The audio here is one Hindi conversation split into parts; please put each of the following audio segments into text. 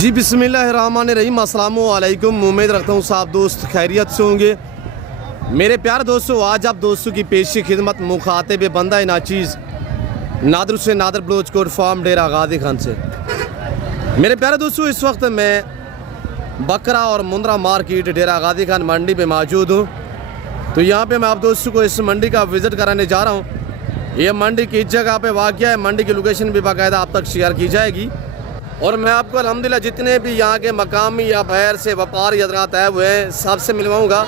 जी बिस्मिल्लाहिर्रहमानिर्रहीम, अस्सलामु अलैकुम। उम्मीद रखता हूँ सब दोस्त खैरियत से होंगे। मेरे प्यारे दोस्तों, आज आप दोस्तों की पेशी खिदमत मुखातिब बंदा नाचीज़ नादर से नादर बलोच कोट फार्म डेरा गादी खान से। मेरे प्यारे दोस्तों, इस वक्त मैं बकरा और मुंद्रा मार्केट डेरा गादी खान मंडी पे मौजूद हूँ। तो यहाँ पे मैं आप दोस्तों को इस मंडी का विज़िट कराने जा रहा हूँ। ये मंडी किस जगह पे वाक़ है, मंडी की लोकेशन भी बाकायदा आप तक शेयर की जाएगी। और मैं आपको अल्हम्दुलिल्लाह जितने भी यहाँ के मकामी या बाहर से व्यापारी हज़रात आए हुए हैं सबसे मिलवाऊँगा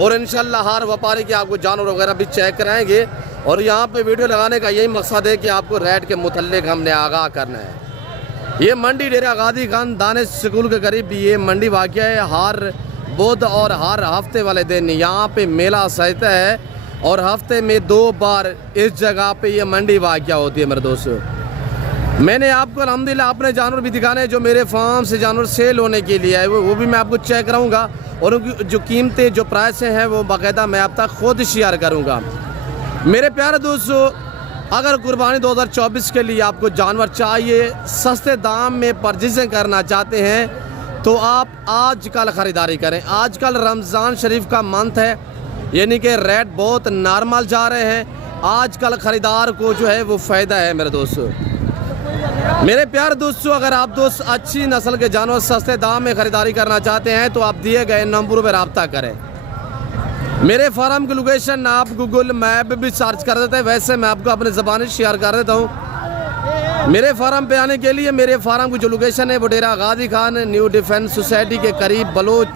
और इंशाल्लाह हर व्यापारी के आपको जानवर वगैरह भी चेक कराएंगे। और यहाँ पे वीडियो लगाने का यही मकसद है कि आपको रेट के मुतल्लिक हमने आगाह करना है। ये मंडी डेरा गादी खान दानिश स्कूल के करीब ये मंडी वाक़ है। हर बुध और हर हफ्ते वाले दिन यहाँ पे मेला सजता है और हफ्ते में 2 बार इस जगह पे ये मंडी वाक़ होती है। मेरे दोस्तों, मैंने आपको अल्हम्दुलिल्लाह अपने जानवर भी दिखाने जो मेरे फार्म से जानवर सेल होने के लिए आए वो भी मैं आपको चेक कराऊंगा और उनकी जो कीमतें जो प्राइस हैं वो बाकायदा मैं आप तक खुद शेयर करूंगा। मेरे प्यारे दोस्तों, अगर कुर्बानी 2024 के लिए आपको जानवर चाहिए, सस्ते दाम में परचेजिंग करना चाहते हैं तो आप आजकल ख़रीदारी करें। आजकल रमज़ान शरीफ का मंथ है, यानी कि रेट बहुत नॉर्मल जा रहे हैं। आजकल ख़रीदार को जो है वो फ़ायदा है। मेरे दोस्तों, मेरे प्यारे दोस्तों, अगर आप दोस्त अच्छी नस्ल के जानवर सस्ते दाम में ख़रीदारी करना चाहते हैं तो आप दिए गए नंबरों पर रब्ता करें। मेरे फार्म की लोकेशन आप गूगल मैप भी सर्च कर देते हैं, वैसे मैं आपको अपने ज़बानी शेयर कर देता हूँ। मेरे फार्म पे आने के लिए मेरे फार्म की जो लोकेशन है वो डेरा गादी खान न्यू डिफेंस सोसाइटी के करीब बलोच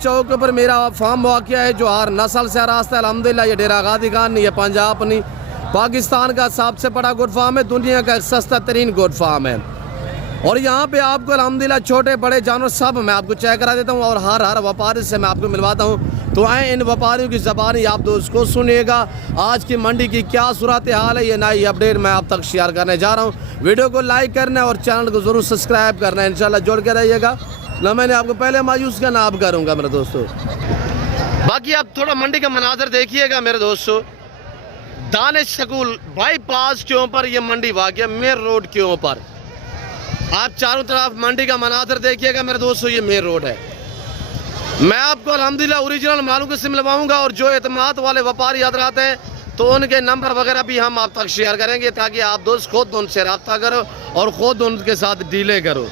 चौक पर मेरा फार्म वाक़ है, जो हर नस्ल से रास्ता है। अल्हम्दुलिल्लाह ये डेरा गादी खान ये पंजाब नहीं पाकिस्तान का सबसे बड़ा गोट फार्म है, दुनिया का सस्ता तरीन गोट फार्म है। और यहाँ पे आपको अल्हम्दुलिल्लाह छोटे बड़े जानवर सब मैं आपको चेक करा देता हूँ और हर व्यापारी से मैं आपको मिलवाता हूँ। तो आए इन व्यापारियों की ज़बानी आप दोस्त को सुनिएगा। आज की मंडी की क्या सूरत हाल है, ये नई अपडेट मैं आप तक शेयर करने जा रहा हूँ। वीडियो को लाइक करना है और चैनल को ज़रूर सब्सक्राइब करना है। इंशाल्लाह जुड़ के रहिएगा। ना मैंने आपको पहले मायूस का नाम करूँगा मेरे दोस्तों। बाकी आप थोड़ा मंडी का मनाजर देखिएगा मेरे दोस्तों। दानिश स्कूल बाईपास के ऊपर ये मंडी वाक़ मेन रोड के ऊपर। आप चारों तरफ मंडी का मनाजर देखिएगा मेरे दोस्तों। ये मेन रोड है। मैं आपको अल्हम्दुलिल्लाह ओरिजिनल मालूम से मिलवाऊंगा और जो एतमाद वाले व्यापारी हज़रात हैं तो उनके नंबर वगैरह भी हम आप तक शेयर करेंगे ताकि आप दोस्त खुद उनसे रब्ता करो और ख़ुद उनके साथ डीले करो।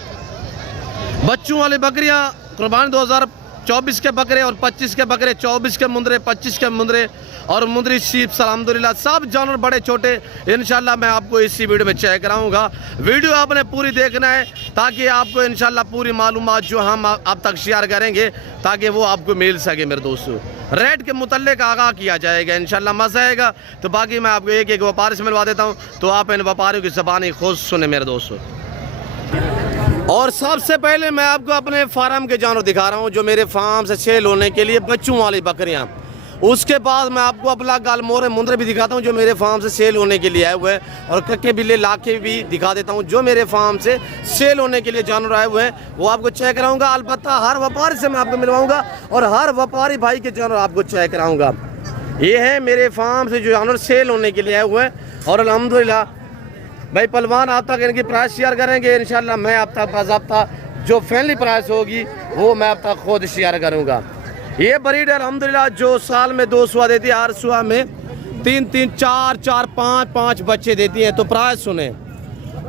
बच्चों वाली बकरियाँ कुर्बानी 2024 के बकरे और 25 के बकरे, 24 के मुंदरे, 25 के मुंदरे और मुंदरी शीप अल्हम्दुलिल्लाह सब जानवर बड़े छोटे इंशाल्लाह मैं आपको इसी वीडियो में चेक कराऊंगा। वीडियो आपने पूरी देखना है ताकि आपको इंशाल्लाह पूरी मालूमात जो हम आप तक शेयर करेंगे ताकि वो आपको मिल सके। मेरे दोस्तों, रेट के मुतल्लिक आगाह किया जाएगा, इंशाल्लाह मज़ा आएगा। तो बाकी मैं आपको एक एक व्यापारी से मिलवा देता हूँ तो आप इन व्यापारियों की ज़बानी खुद सुने मेरे दोस्तों। और सबसे पहले मैं आपको अपने फार्म के जानवर दिखा रहा हूँ जो मेरे फार्म से सेल होने के लिए बच्चों वाली बकरियाँ। उसके बाद मैं आपको अपना गाल मोरे मुंदरे भी दिखाता हूँ जो मेरे फार्म से सेल होने के लिए आए हुए हैं और कक्के बिल्ले लाके भी दिखा देता हूँ जो मेरे फार्म से सेल होने के लिए जानवर आए हुए हैं। वो आपको चेक कराऊंगा। अलबत्ता हर व्यापारी से मैं आपको मिलवाऊंगा और हर व्यापारी भाई के जानवर आपको चेक कराऊंगा। ये है मेरे फार्म से जो जानवर सेल होने के लिए आए हुए हैं और अल्हम्दुलिल्लाह भाई पहलवान आप तक इनकी प्राइस शेयर करेंगे। इंशाल्लाह मैं आप तक बाज़ाब्ता जो फैमिली प्राइस होगी वो मैं आप तक खुद शेयर करूँगा। ये ब्रीड अल्हम्दुलिल्लाह जो साल में 2 सुआ देती है, हर सुआ में 3-3, 4-4, 5-5 बच्चे देती हैं। तो प्राइस सुने,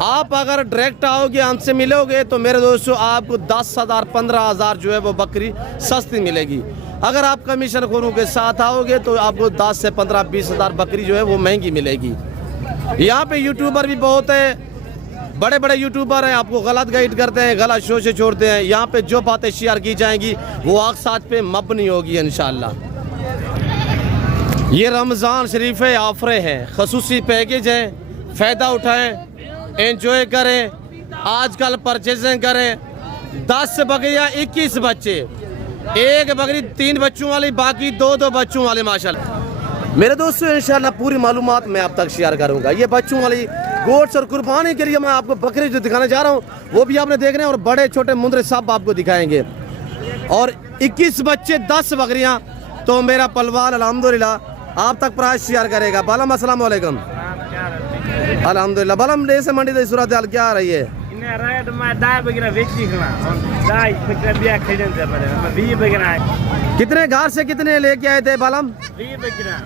आप अगर डायरेक्ट आओगे हमसे मिलोगे तो मेरे दोस्तों आपको 10,000 15,000 जो है वो बकरी सस्ती मिलेगी। अगर आप कमीशन खोरों के साथ आओगे तो आपको 10 से 15-20,000 बकरी जो है वो महंगी मिलेगी। यहाँ पे यूट्यूबर भी बहुत है, बड़े बड़े यूट्यूबर हैं, आपको गलत गाइड करते हैं, गलत शो से छोड़ते हैं। यहाँ पे जो बातें शेयर की जाएंगी वो आग साथ पे मबनी होगी इंशाल्लाह। ये रमज़ान शरीफ ऑफरें हैं, खसूसी पैकेज हैं, फ़ायदा उठाएं, एंजॉय करें, आजकल परचेजिंग करें। 10 बकरियाँ 21 बच्चे, एक बकरी 3 बच्चों वाली, बाकी 2-2 बच्चों वाले माशाल्लाह। मेरे दोस्तों इंशाल्लाह पूरी मालूमात मैं आप तक शेयर करूँगा। ये बच्चों वाली गोट्स और कुर्बानी के लिए मैं आपको बकरी जो दिखाने जा रहा हूँ वो भी आपने देखने और बड़े छोटे मुंदरे सब आपको दिखाएंगे। और 21 बच्चे 10 बकरियाँ तो मेरा पहलवान अल्हम्दुलिल्लाह आप तक प्राइस शेयर करेगा। बालम अस्सलाम वालेकुम। अल्हम्दुलिल्लाह बालम से मंडी की सूरत हाल क्या आ रही है? Ne raad maar daar beginnen weet je gewoon. Daar ik heb biya खेलन से बने मैं 20 beginnen कितने घर से कितने लेके आए थे बालम? 20 beginnen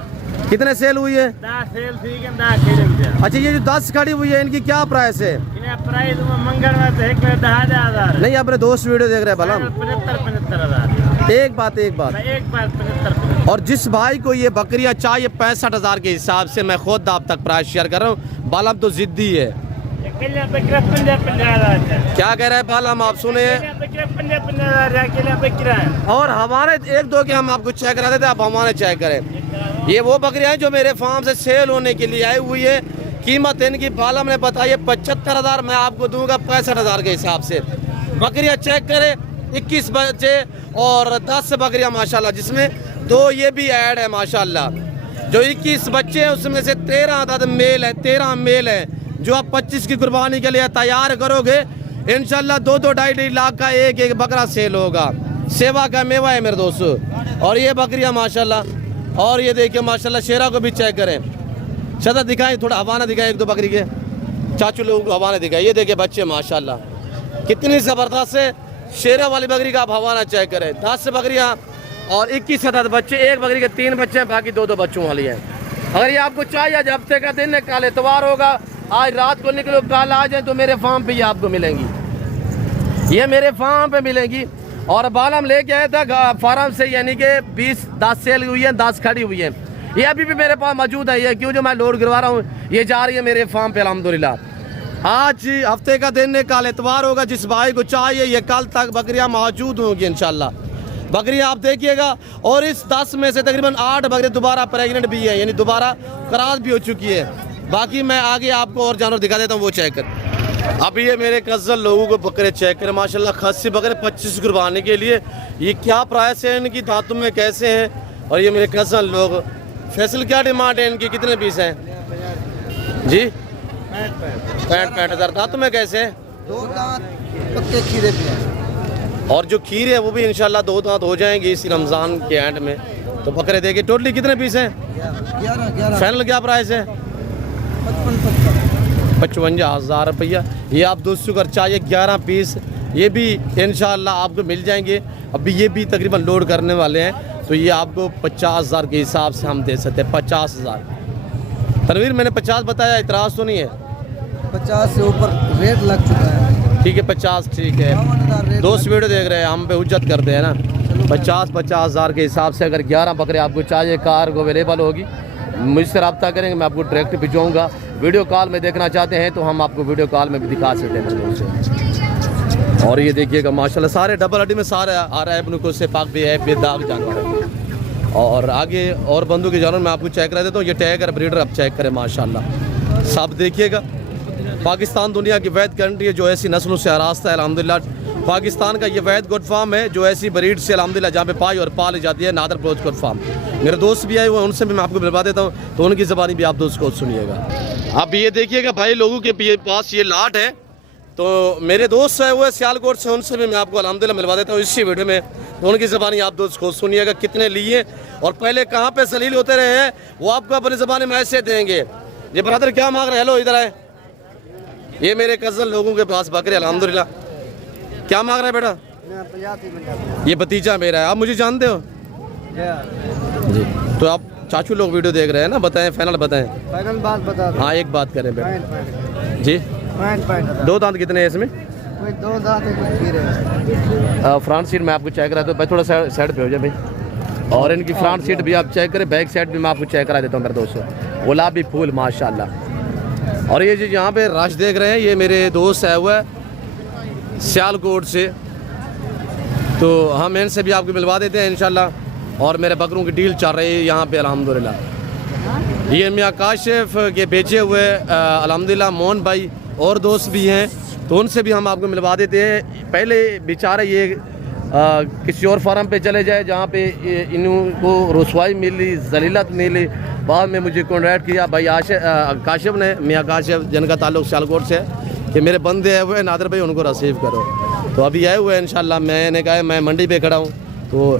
कितने सेल हुई है? दा सेल ठीक है दा खेलन से अच्छा ये जो 10 खड़ी हुई है इनकी क्या प्राइस है? इन्हें प्राइस में मंगलवार से एक में 10,000 नहीं अपने दोस्त वीडियो देख रहे हैं बालम। 75,000 एक बात एक बार 75,000 और जिस भाई को ये बकरियां चाहिए 65,000 के हिसाब से मैं खुद आप तक प्राइस शेयर कर रहा हूँ। बालम तो जिद्दी है। क्या कह रहे हैं बालम आप सुने? और हमारे एक दो के हम आपको चेक करा देते, आप हमारे चेक करें। ये वो बकरियां हैं जो मेरे फार्म से सेल होने के लिए आई हुई है। कीमत इनकी बालम ने बताई है 75,000, मैं आपको दूंगा 65,000 के हिसाब से। बकरियां चेक करें, 21 बच्चे और 10 बकरियां माशाल्लाह, जिसमें 2 ये भी ऐड है माशाल्लाह। जो 21 बच्चे हैं उसमें से 13 अदद मेल है, 13 मेल है। जो आप 25 की कुर्बानी के लिए तैयार करोगे इंशाल्लाह 2-2 2.5 लाख का एक बकरा सेल होगा। सेवा का मेवा है मेरे दोस्तों। और ये बकरियां माशाल्लाह, और ये देखिए माशाल्लाह शेरा को भी चेक करें। शदर दिखाएं, थोड़ा हवाना दिखाएं एक दो बकरी के, चाचू लोगों को हवाना दिखाएं। ये देखिए बच्चे माशाल्लाह कितनी ज़बरदस्त है। शेरा वाली बकरी का आप हवाना चेक करें। 10 बकरियां और 21 अदद बच्चे, एक बकरी के 3 बच्चे हैं, बाकी 2-2 बच्चों वाली हैं। अगर ये आपको चाहिए, आज हफ्ते का दिन है, कल इतवार होगा, आज रात को निकलो, कल आ जाए तो मेरे फार्म पे ये आपको मिलेंगी। ये मेरे फार्म पे मिलेंगी। और बालम लेके आया था फार्म से, यानी कि 10 सेल हुई है, 10 खड़ी हुई है। ये अभी भी मेरे पास मौजूद है। ये क्यों जो मैं लोड गिरवा रहा हूँ, ये जा रही है मेरे फार्म पे अल्हम्दुलिल्लाह। आज हफ्ते का दिन है, कल इतवार होगा। जिस भाई को चाहिए ये कल तक बकरियां मौजूद होंगी इंशाल्लाह। बकरियां आप देखिएगा। और इस 10 में से तकरीबन 8 बकरियां दोबारा प्रेग्नेंट भी है, यानी दोबारा क्रॉस भी हो चुकी है। बाकी मैं आगे आपको और जानवर दिखा देता हूँ, वो चेक कर। अभी ये मेरे कज़न लोगों को बकरे चेक करें माशाल्लाह। खस्सी बकरे 25 कुर्बानी के लिए। ये क्या प्राइस है इनकी, दांतों में कैसे हैं? और ये मेरे कज़न लोग, फैसल क्या डिमांड है इनकी, कितने पीस हैं जी? 65,000। दांतों में कैसे हैं? 2 दांत पक्के खीरे भी हैं। और जो खीर है वो भी इंशाल्लाह 2 दांत हो जाएंगे इसी रमज़ान के एंड में। तो बकरे देखिए टोटली कितने पीस हैं? 11 फाइनल क्या प्राइस है? 55,000 रुपया। ये आप दोस्तों का चाहिए 11 पीस, ये भी इंशाल्लाह आपको मिल जाएंगे। अभी ये भी तकरीबन लोड करने वाले हैं, तो ये आपको 50,000 के हिसाब से हम दे सकते हैं। 50,000। तनवीर मैंने 50 बताया, इतराज़ तो नहीं है? 50 से ऊपर रेट लग चुका है। ठीक है 50 ठीक है। दोस्त वीडियो देख रहे हैं, हम पे उज्जत करते हैं ना। 50,000 के हिसाब से अगर 11 बकरे आपको चाहिए, कार को अवेलेबल होगी, मुझसे रब्ता करेंगे, मैं आपको डायरेक्ट भिजवाऊँगा। वीडियो कॉल में देखना चाहते हैं तो हम आपको वीडियो कॉल में भी दिखा सकते हैं। और ये देखिएगा माशाल्लाह सारे डबल हड्डी में सारे आ रहा है, अपने से पाक भी है, बेदाग जानवर है। और आगे और बंदों के जानवर मैं आपको चेक करा देता हूँ। ये टैगर ब्रीडर आप चेक करें माशाल्लाह। सब देखिएगा, पाकिस्तान दुनिया की वैद कंट्री है जो ऐसी नस्लों से आरास्ता है अल्हम्दुलिल्लाह। पाकिस्तान का ये वैद गुड फार्म है जो ऐसी ब्रीड से अल्हम्दुलिल्लाह जहाँ पे पाई और पाली जाती है, नादर प्रोच गुड फार्म। मेरे दोस्त भी आए हुए हैं, उनसे भी मैं आपको मिलवा देता हूँ, तो उनकी ज़बानी भी आप दोस्त को सुनिएगा। अब ये देखिएगा भाई, लोगों के पास ये लाट है, तो मेरे दोस्त आए हुए सियालकोट से, उनसे भी मैं आपको अल्हम्दुलिल्लाह मिलवा देता हूँ इसी वीडियो में। तो उनकी ज़बानी आप दोस्त को सुनिएगा, कितने लिए और पहले कहाँ पे सलील होते रहे हैं, वो आपको अपनी ज़बानी में ऐसे देंगे। ये ब्रदर क्या मांग रहे हैं? हेलो इधर आए। ये मेरे कज़न लोगों के पास बकरे अल्हम्दुलिल्लाह। क्या मांग रहे हैं बेटा? ये भतीजा मेरा है। आप मुझे जानते हो जी? तो आप चाचू लोग वीडियो देख रहे हैं ना, बताएं फाइनल बताएं। फाइनल बात बता दो। हाँ एक बात करें बेटा जी। 2 दांत कितने हैं इसमें? कोई 2 दांत है, कोई खीरे हैं। फ्रंट सीट में आपको चेक करा, तो भाई थोड़ा साइड पे हो जाए भाई। और इनकी फ्रंट सीट भी आप चेक करें, बैक साइड भी मैं आपको चेक करा देता हूँ मेरे दोस्तों। गुलाबी फूल माशाल्लाह। और ये जो यहाँ पे रश देख रहे हैं, ये मेरे दोस्त आया हुआ है सियालकोट से, तो हम इनसे भी आपको मिलवा देते हैं इंशाल्लाह। और मेरे बकरों की डील चल रही है यहाँ पे अल्हम्दुलिल्लाह। ये मियाँ काशिफ के बेचे हुए अल्हम्दुलिल्लाह मोहन भाई और दोस्त भी हैं, तो उनसे भी हम आपको मिलवा देते हैं। पहले बेचारे ये किसी और फार्म पे चले जाए जहाँ पे इनको रुसवाई मिली, जलीलत मिली। बाद में मुझे कॉन्टैक्ट किया भाई काशिफ ने, मियाँ काशिफ जिनका ताल्लुक़ सियालकोट से है, कि मेरे बंदे आए हुए नादर भाई, उनको रिसीव करो। तो अभी आए हुए हैं इंशाल्लाह। मैंने कहा मैं मंडी पे खड़ा हूँ, तो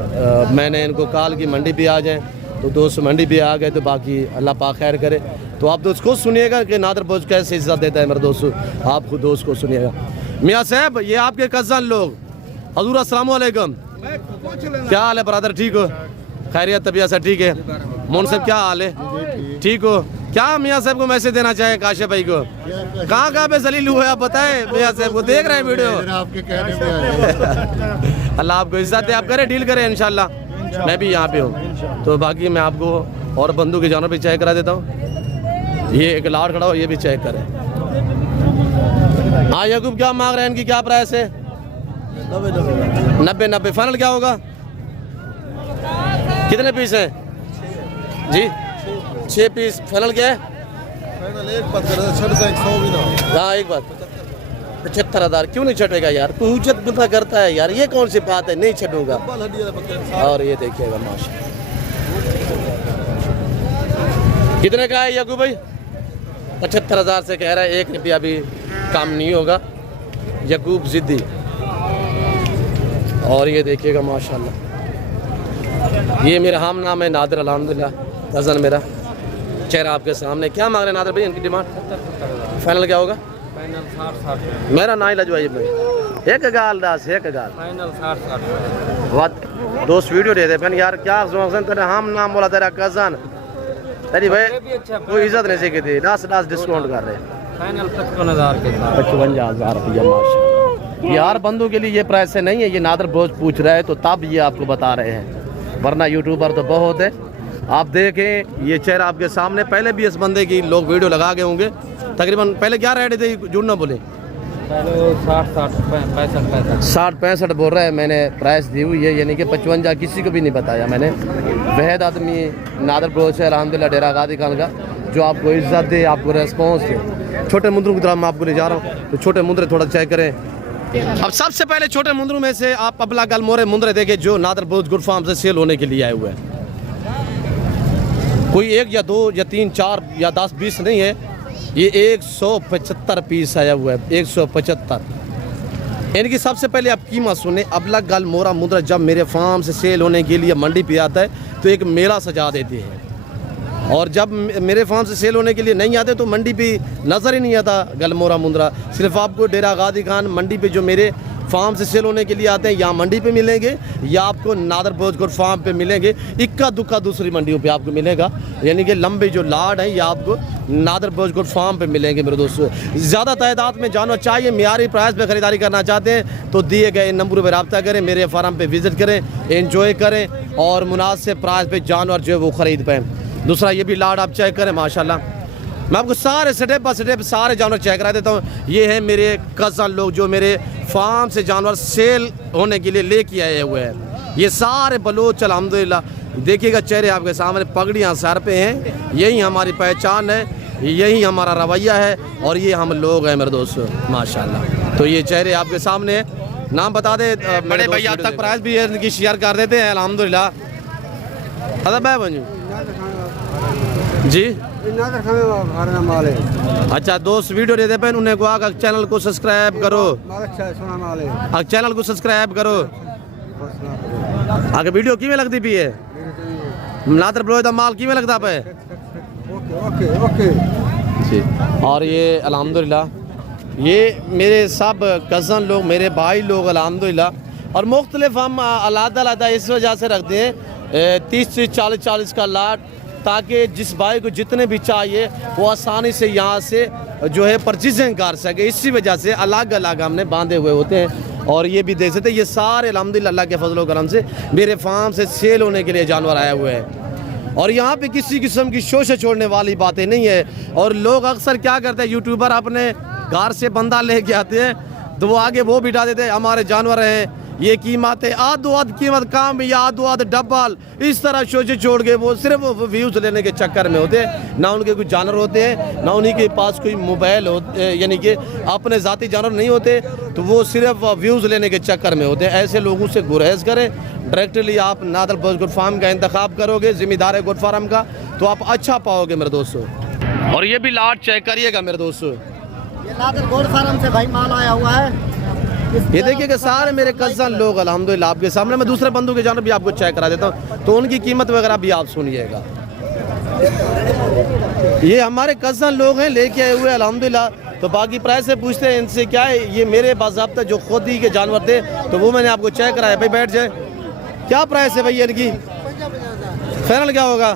मैंने इनको कॉल की मंडी पे आ जाएं, तो दोस्त मंडी पे आ गए। तो बाकी अल्लाह पाक खैर करे। तो आप दोस्त खुद सुनिएगा कि नादर बोझ कैसे इज्जत देता है मेरे दोस्तों, आप खुद दोस्त को सुनिएगा। मियाँ साहब ये आपके कज़न लोग। हजूर अस्सलाम वालेकुम। क्या हाल है ब्रदर, ठीक हो? खैरियत, तबीयत से ठीक है? मोहन साहब क्या हाल है, ठीक हो? क्या मियाँ साहब को मैसेज देना चाहें काशिफ भाई को? कहाँ कहाँ पे जलील हुए आप बताएं मियाँ साहब को, देख रहे हैं वीडियो। आपके कहने पे आए। अल्लाह आपको इज्जत दे, आप करें डील करें इंशाल्लाह। मैं भी यहाँ पे हूँ तो बाकी मैं आपको और बंदूक के जानवर भी चेक करा देता हूँ। ये एक लाट खड़ा हो, ये भी चेक करें। हाँ यकूब क्या मांग रहे हैं, इनकी क्या प्राइस है? 90 फाइनल क्या होगा? कितने पीस हैं जी? 6 पीस। फाइनल क्या है? फाइनल एक बात कर, 100 भी ना। हाँ एक बात, 75,000 क्यों नहीं छटेगा यार? तू इज्जत बुरा करता है यार, ये कौन सी बात है, नहीं छटूंगा। और ये देखिएगा माशा, कितने का है यकूब भाई? 75,000 से कह रहा है, 1 रुपया भी काम नहीं होगा। यकूब जिद्दी। और ये देखिएगा माशाल्लाह, ये मेरा हम नाम है नादिर, अल्हम्दुलिल्लाह कज़न मेरा। चेहरा आपके सामने। क्या मांग रहे हैं नादिर भाई, इनकी डिमांड? फाइनल क्या होगा? मेरा ना ही लजवाई भाई, एक गाल दास, एक गाल फाइनल 60 बात। दोस्त वीडियो दे दे फिर यार, क्या तेरे हम नाम बोला, तेरा कज़न तेरी भाई कोई इज्जत नहीं सीखी थी। 10 डिस्काउंट कर रहे हैं। फाइनल 55,000 के साथ। 55,000 रुपया माशा। ये हर बंदों के लिए ये प्राइस से नहीं है, ये नादर बोझ पूछ रहा है तो तब ये आपको बता रहे हैं, वरना यूट्यूबर तो बहुत है। आप देखें ये चेहरा आपके सामने। पहले भी इस बंदे की लोग वीडियो लगा गए होंगे तकरीबन। पहले क्या रेट थे, झूठ ना बोले? 60-65 बोल रहा है। मैंने प्राइस दी हुई है, यानी कि 55 किसी को भी नहीं बताया मैंने। वहद आदमी नादर ब्रोच है अल्हम्दुलिल्लाह डेरा गादी खान का, जो आपको इज्जत दे, आपको रेस्पॉन्स दे। छोटे मुंदरों की तरफ मैं आपको ले जा रहा हूँ तो छोटे मुंदरे थोड़ा चेक करें। अब सबसे पहले छोटे मुंदरों में से आप अबला गल मोरे मुंदरे देखे जो नादर ब्रोच गुड फार्म से सेल होने के लिए आए हुए हैं। कोई 1 या 2 या 3 4 या 10 20 नहीं है, ये 175 पीस आया हुआ है। 175। इनकी सबसे पहले आप कीमत सुने। अबला गल मोरा मुंदरा जब मेरे फार्म से सेल होने के लिए मंडी पे आता है तो एक मेला सजा देते हैं, और जब मेरे फार्म से सेल होने के लिए नहीं आते तो मंडी पे नज़र ही नहीं आता गल मोरा मुंदरा। सिर्फ आपको डेरा गादी खान मंडी पे जो मेरे फार्म से सेल होने के लिए आते हैं यहाँ मंडी पे मिलेंगे, या आपको नादर बोझगुर फार्म पे मिलेंगे। इक्का दुक्का दूसरी मंडियों पे आपको मिलेगा, यानी कि लंबे जो लाड हैं ये आपको नादर बोझगुर फार्म पे मिलेंगे मेरे दोस्तों। ज़्यादा तादाद में जानवर चाहिए, मियारी प्राइस पे ख़रीदारी करना चाहते हैं तो दिए गए नंबरों पर रब्ता करें, मेरे फार्म पे विज़िट करें, एंजॉय करें और मुनासिब प्राइस पे जानवर जो है वो ख़रीद पाएँ। दूसरा ये भी लाड आप चेक करें माशाल्लाह। मैं आपको सारे स्टेप बाय स्टेप सारे जानवर चेक करा देता हूँ। ये है मेरे कज़न लोग जो मेरे फार्म से जानवर सेल होने के लिए लेके आए हुए हैं। ये सारे बलोच अल्हम्दुलिल्लाह। देखिएगा चेहरे आपके सामने, पगड़ियाँ सर पे हैं। यही हमारी पहचान है, यही हमारा रवैया है और ये हम लोग हैं मेरे दोस्तों माशाल्लाह। तो ये चेहरे आपके सामने हैं। नाम बता दे बड़े भैया, अब तक प्राइस भी इनकी शेयर कर देते हैं अल्हम्दुलिल्लाह। मैं बनू जी। अच्छा दोस्त वीडियो दे दे पे उन्हें को आगे चैनल को सब्सक्राइब करो, चैनल को सब्सक्राइब करो। आगे वीडियो किमें लगती पी है नादर ब्रोच माल किमें लगता पे? ओके जी। और ये अल्हम्दुलिल्लाह ये मेरे सब कज़न लोग, मेरे भाई लोग अल्हम्दुलिल्लाह। और मुख्तलिफ हम अलग-अलग इस वजह से रखते हैं 30-40 का लाट, ताकि जिस भाई को जितने भी चाहिए वो आसानी से यहाँ से जो है परचेजिंग कर सके। इसी वजह से अलग अलग हमने बांधे हुए होते हैं। और ये भी देख सकते हैं, ये सारे अल्हम्दुलिल्लाह अल्लाह के फजल व करम से मेरे फार्म से सेल होने के लिए जानवर आए हुए हैं। और यहाँ पे किसी किस्म की शोशे छोड़ने वाली बातें नहीं है। और लोग अक्सर क्या करते हैं, यूट्यूबर अपने घर से बंदा लेके आते हैं तो वो आगे वो बिठा देते हैं हमारे जानवर हैं, ये कीमत है, आधो आध कीमत काम या आधो आध डब्बल, इस तरह शोचे छोड़ के वो सिर्फ व्यूज़ लेने के चक्कर में होते हैं। ना उनके कुछ जानवर होते हैं, ना उन्हीं के पास कोई मोबाइल हो, यानी कि अपने ज़ाती जानवर नहीं होते, तो वो सिर्फ व्यूज़ लेने के चक्कर में होते हैं। ऐसे लोगों से गुरेज करें। डायरेक्टली आप नादर बोझ गुड फार्म का इंतखाब करोगे, जिम्मेदार है गुड फार्म का, तो आप अच्छा पाओगे मेरे दोस्तों। और ये भी लाट चेक करिएगा मेरे दोस्तों, ये नादर गोड फार्म से भाई माल आया हुआ है। ये देखिए कि सारे मेरे कज़न लोग अल्हम्दुलिल्लाह आपके सामने। मैं दूसरे बंदों के जानवर भी आपको चेक करा देता हूँ तो उनकी कीमत वगैरह भी आप सुनिएगा। ये हमारे कज़न लोग हैं लेके आए हुए अल्हम्दुलिल्लाह। तो बाकी प्राइस से पूछते हैं इनसे क्या है। ये मेरे बाज़ाब्ता जो खुद ही के जानवर थे तो वो मैंने आपको चेक कराया। भाई बैठ जाए, क्या प्राइस है भाई इनकी? फाइनल क्या होगा?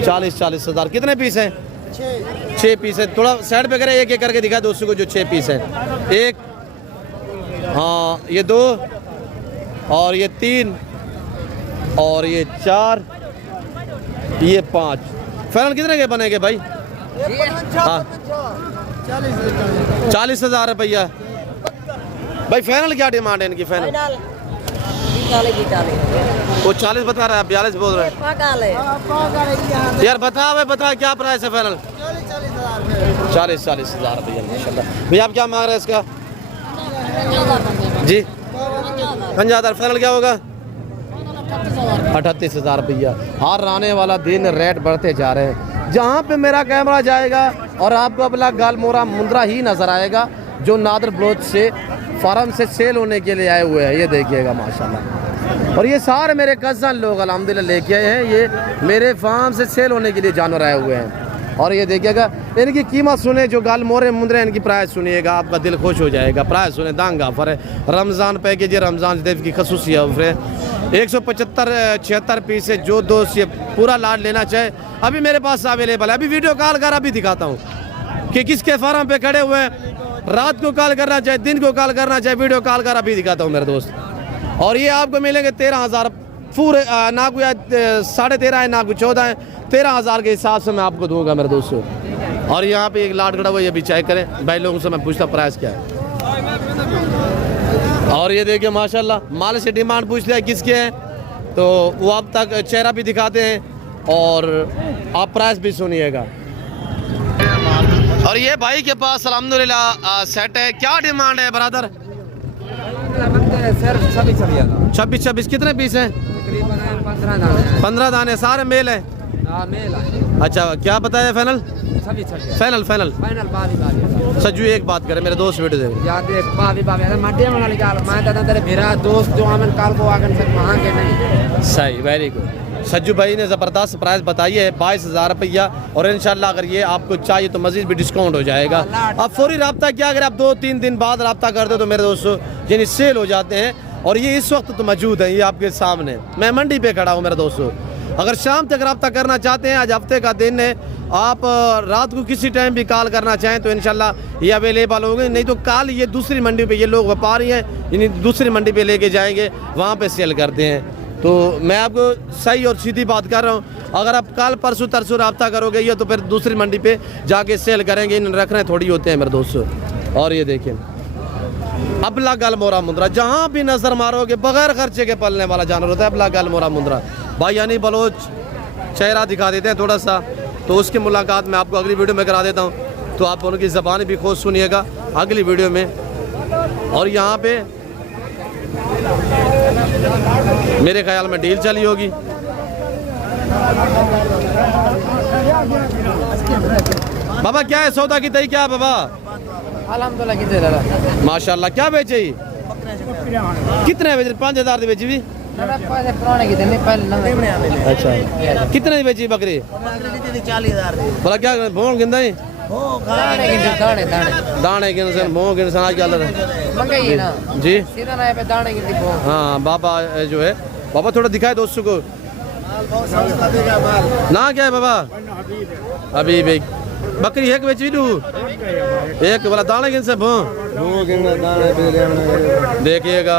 40 हज़ार। कितने पीस हैं? 6 पीस है। थोड़ा साइड पे करें, एक एक करके दिखा दोस्तों को जो 6 पीस हैं। एक, हाँ ये 2 और ये 3 और ये 4, ये 5। फाइनल कितने के बनेंगे भाई? हाँ 40 हज़ार रुपया। भाई फाइनल क्या डिमांड है इनकी? फाइनल वो 40 बता रहा है, 42 बोल रहे हैं यार। बता क्या प्राइस है फाइनल? 40 हज़ार रुपया माशाल्लाह। भैया आप क्या मांग रहे हैं इसका? जी 50,000। फाइनल क्या होगा? 38 हज़ार रुपया। हर आने वाला दिन रेट बढ़ते जा रहे हैं। जहाँ पे मेरा कैमरा जाएगा और आपको अपना गालमोरा मुंद्रा ही नज़र आएगा जो नादर बलोच से फार्म से सेल होने के लिए आए हुए हैं। ये देखिएगा माशाल्लाह। और ये सारे मेरे कज़न लोग अल्हम्दुलिल्लाह लेके आए हैं। ये मेरे फार्म से सेल होने के लिए जानवर आए हुए हैं। और ये देखिएगा इनकी कीमत सुने, जो गाल मोरे मुंद्रे इनकी प्राइस सुनिएगा आपका दिल खुश हो जाएगा। प्राइस सुने दांगा ऑफर है, रमज़ान पैकेज है, रमज़ान देव की खसूसी ऑफर है। 175-76 पीस है। जो दोस्त ये पूरा लाट लेना चाहे अभी मेरे पास अवेलेबल है। अभी वीडियो कॉल कर अभी दिखाता हूँ कि किसके फार्म पे खड़े हुए हैं। रात को कॉल करना चाहे, दिन को कॉल करना चाहे, वीडियो कॉल कर अभी दिखाता हूँ मेरे दोस्त। और ये आपको मिलेंगे 13,000 पूरे, ना कोई 13.5 है ना कोई 14 है। 13,000 के हिसाब से मैं आपको दूंगा मेरे दोस्तों। और यहाँ पे एक लाट खड़ा हुआ, ये भी चेक करें भाई। लोगों से मैं पूछता प्राइस क्या है। और ये देखिए माशाल्लाह माल से डिमांड पूछ लिया किसके हैं तो वो आप तक चेहरा भी दिखाते हैं और आप प्राइस भी सुनिएगा। और ये भाई के पास अल्हम्दुलिल्लाह सेट है। क्या डिमांड है ब्रदर? 26। कितने पीस हैं? 15 दाने। सारे मेल है? अच्छा क्या बताया फाइनल? फाइनल सज्जू एक बात करे मेरे दोस्त वीडियो देख सही। Very good. सज्जू भाई ने ज़बरदस्त प्राइस बताई है 22,000 रुपया। और इंशाल्लाह अगर ये आपको चाहिए तो मज़ीद भी डिस्काउंट हो जाएगा। अब फौरी रब्ता क्या, अगर आप 2-3 दिन बाद रब्ता कर दो तो मेरे दोस्तों यानी सेल हो जाते हैं। और ये इस वक्त तो मौजूद है, ये आपके सामने। मैं मंडी पे खड़ा हूँ मेरे दोस्तों। अगर शाम तक रब्ता करना चाहते हैं, आज हफ्ते का दिन है, आप रात को किसी टाइम भी कॉल करना चाहें तो इंशाल्लाह ये अवेलेबल होंगे। नहीं तो कल ये दूसरी मंडी पे, ये लोग व्यापारी हैं, यानी दूसरी मंडी पे लेके जाएंगे, वहाँ पे सेल करते हैं। तो मैं आपको सही और सीधी बात कर रहा हूँ। अगर आप कल परसों तरसों रब्ता करोगे ये तो फिर दूसरी मंडी पे जाके सेल करेंगे। इन रखने थोड़ी होते हैं मेरे दोस्तों। और ये देखिए अबला गालमोरा मुंद्रा, जहाँ भी नज़र मारोगे बगैर खर्चे के पलने वाला जानवर होता है अबला गालमोरा मुंद्रा। भाई यानी बलोच चेहरा दिखा देते हैं थोड़ा सा, तो उसकी मुलाकात मैं आपको अगली वीडियो में करा देता हूँ। तो आप उनकी ज़बान भी खुद सुनिएगा अगली वीडियो में। और यहाँ पे मेरे ख्याल में डील चली होगी। बाबा क्या है सौदा की तई क्या है बाबा? अल्हम्दुलिल्लाह माशाल्लाह। क्या बेचे? कितने बेचे? 5,000 बेची भी। अच्छा कितने की बेची बकरी? 40,000। बोला क्या भोंग गिंदा ही दाने गिन भोंग गिन आज जी। हाँ बाबा जो है, बाबा थोड़ा दिखाए दोस्तों को ना क्या है बाबा? अभी बकरी एक बेची तू एक बोला दाने गिन से भोंग देखिएगा।